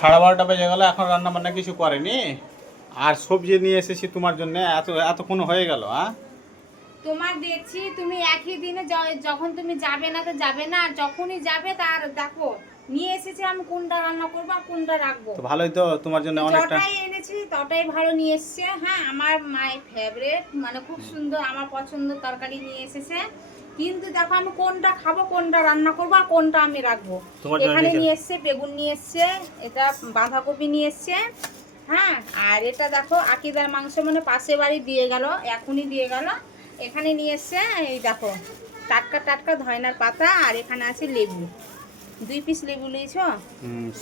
12:30 বেজে গেল, এখন রান্না বান্না কিছু করেনি। আর সবজি নিয়ে এসেছি তোমার জন্য, এতক্ষণ হয়ে গেল। হ্যাঁ, তোমার দেখছি তুমি একই দিনে যখন তুমি যাবে না তো যাবে না, আর যখনই যাবে তার দেখো নিয়ে এসেছি আমি কোনটা রান্না করবো আর কোনটা রাখবো। তো ভালোই তো, তোমার জন্য অনেকটা। যটাই এনেছি তটাই ভালো নিয়ে এসছে। হ্যাঁ, আমার মাই ফেভারিট, মানে খুব সুন্দর আমার পছন্দ তরকারি নিয়ে এসেছে। কিন্তু দেখো আমি কোনটা খাবো, কোনটা রান্না করবো আর কোনটা আমি রাখবো। এখানে নিয়ে এসছে বেগুন নিয়ে এসছে, এটা বাঁধাকপি নিয়ে এসছে। হ্যাঁ, আর এটা দেখো আকিদার মাংস, মানে পাশে বাড়ি দিয়ে গেল, এখনই দিয়ে গেল। এখানে নিয়ে এসছে এই দেখো টাটকা টাটকা ধয়নার পাতা, আর এখানে আছে লেবু, 2 পিস লেবু নিয়েছো।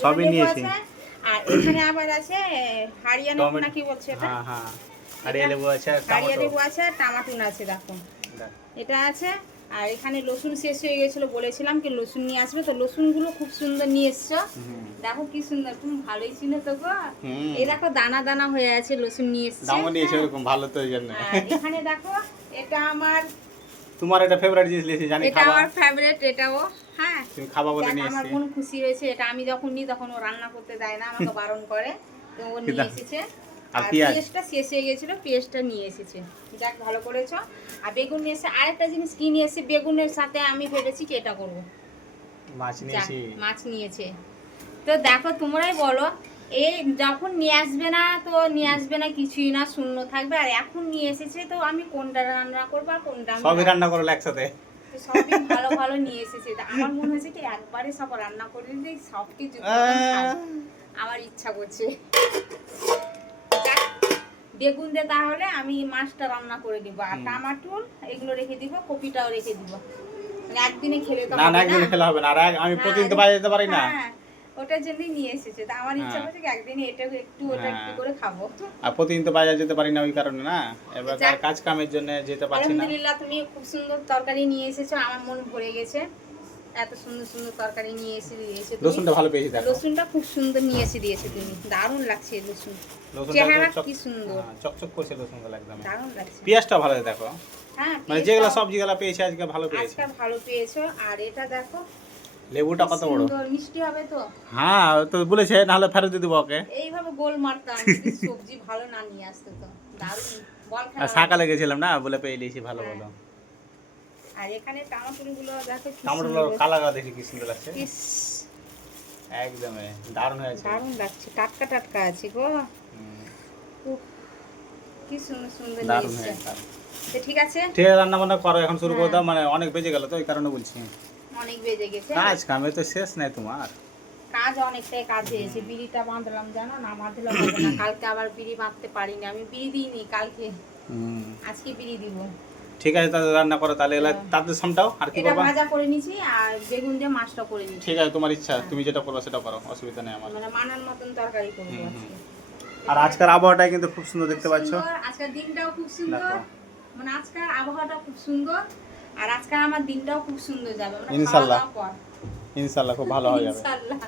সবই নিয়েছি। আর এখানে আবার আছে হারিয়ানা না কি বলছে এটা, হ্যাঁ হ্যাঁ, হারিয়া লেবু আছে, হারিয়া লেবু আছে, টমেটো আছে দেখো এটা আছে। আর এখানে রসুন শেষ হয়ে গেছিল, বলেছিলাম কি রসুন নিয়ে আসবে, তো রসুনগুলো খুব সুন্দর নিয়ে এসছো। দেখো কি সুন্দর, তুমি ভালোই চিনো তো গো। এই দেখো দানা দানা হয়ে আছে, রসুন নিয়ে এসছে। দামও নিয়েছে এরকম, ভালো তো এই জন্য। এখানে দেখো এটা আমার, তোমার এটা ফেভারিট জিনিস নিয়েছি, জানি এটা আমার ফেভারিট, এটাও। হ্যাঁ, তুমি খাবা বলে নিয়ে আমার এসেছি। মন খুশি হয়েছে, এটা আমি যখন নিই তখন ও রান্না করতে দেয় না, আমাকে বারণ করে, তো ও নিয়ে এসেছে। আর পেঁয়াজটা শেষ হয়ে গেছিল, পেঁয়াজটা নিয়ে এসেছে, যাক ভালো করেছো। আর বেগুন নিয়ে এসে আরেকটা জিনিস কি নিয়ে এসে, বেগুনের সাথে আমি ভেবেছি কি এটা করবো, মাছ নিয়েছি। মাছ নিয়েছে। তো দেখো তোমরাই বলো, এই যখন নিয়ে আসবে না তো নিয়ে আসবে না, কিছুই না, শূন্য থাকবে। আর এখন নিয়ে এসেছে, তো আমি কোনটা রান্না করবো আর কোনটা সবই রান্না করলো একসাথে। সবই ভালো ভালো নিয়ে এসেছে। আমার মনে হয়েছে কি একবারে সব রান্না করে দিই, সব কিছু আমার ইচ্ছা করছে। বেগুন দিয়ে তাহলে আমি মাছটা রান্না করে দিব, আর টমেটো এগুলো রেখে দিব, কপিটাও রেখে দিব, মানে একদিনে খেলে তো না না, একদিনে খেলে হবে না। আর আমি প্রতিদিন তো বাইরে যেতে পারি না। ওটার জন্যই নিয়ে এসেছে, তা আমার ইচ্ছা করছে কি একদিনে এটা একটু ওটা একটু করে খাবো। আর প্রতিদিন তো বাইরে যেতে পারি না ওই কারণে না, এবার কাজ কামের জন্য যেতে পারছি না। আলহামদুলিল্লাহ তুমি খুব সুন্দর তরকারি নিয়ে এসেছো, আমার মন ভরে গেছে। এত সুন্দর সুন্দর তরকারি নিয়ে এসে দিয়েছে। রসুনটা ভালো পেয়েছি দেখো, রসুনটা খুব সুন্দর নিয়ে এসে দিয়েছে তুমি, দারুণ লাগছে রসুন, চেহারা কি সুন্দর, চকচক করছে রসুনগুলো একদম দারুণ লাগছে। পেঁয়াজটা ভালো দেখো, হ্যাঁ মানে যেগুলো সবজিগুলো পেয়েছি আজকে ভালো পেয়েছি, আজকে ভালো পেয়েছো। আর এটা দেখো লেবুটা কত বড়, সুন্দর মিষ্টি হবে তো। হ্যাঁ তো বলেছে, নাহলে ফেরত দিয়ে দেবো ওকে। এইভাবে গোল মারতাম সবজি ভালো না নিয়ে আসতো তো, দারুণ বল আর খেলা। সকালে গেছিলাম না, বলে পেয়ে নিয়েছি, ভালো ভালো। আর এখানে টমেটো গুলো দেখো কি টমেটোগুলো সুন্দর, কালারটা দেখি কি সুন্দর লাগছে, ইস একদম দারুণ হয়েছে, দারুণ লাগছে, টাটকা টাটকা আছে গো। উফ, কি সুন্দর সুন্দর দারুণ নিয়েছে। হয়েছে। তো ঠিক আছে, ঠিক আছে, রান্না বান্না করো এখন, শুরু করে দাও, মানে অনেক বেজে গেল তো এই কারণে বলছি। অনেক বেজে গেছে, কাজ কামে তো শেষ নাই তোমার। কাজ অনেকটাই কাজ হয়েছে। বিড়িটা বাঁধলাম জানো না, বাঁধলে হবে না, কালকে আবার বিড়ি বাঁধতে পারিনি, আমি বিড়ি দিইনি কালকে, আজকে বিড়ি দিব। ঠিক আছে, তাহলে রান্না করো তাহলে, তাদের সামটাও আর কি এটা করবা। ভাজা করে নিয়েছি আর বেগুন দিয়ে মাছটা করে নিয়েছি। ঠিক আছে, তোমার ইচ্ছা, তুমি যেটা করো সেটা করো, অসুবিধা নেই আমার। মানে মানার মতন তরকারি করবো আজকে। আর আজকের আবহাওয়াটা কিন্তু খুব সুন্দর দেখতে পাচ্ছ, আজকের দিনটাও খুব সুন্দর, দেখো। মানে আজকের আবহাওয়াটা খুব সুন্দর, আর আজকে আমার দিনটাও খুব সুন্দর যাবে, মানে ইনশাআল্লাহ। খাওয়া দাওয়ার পর ইনশাআল্লাহ খুব ভালো হয়ে যাবে। ইনশাআল্লাহ।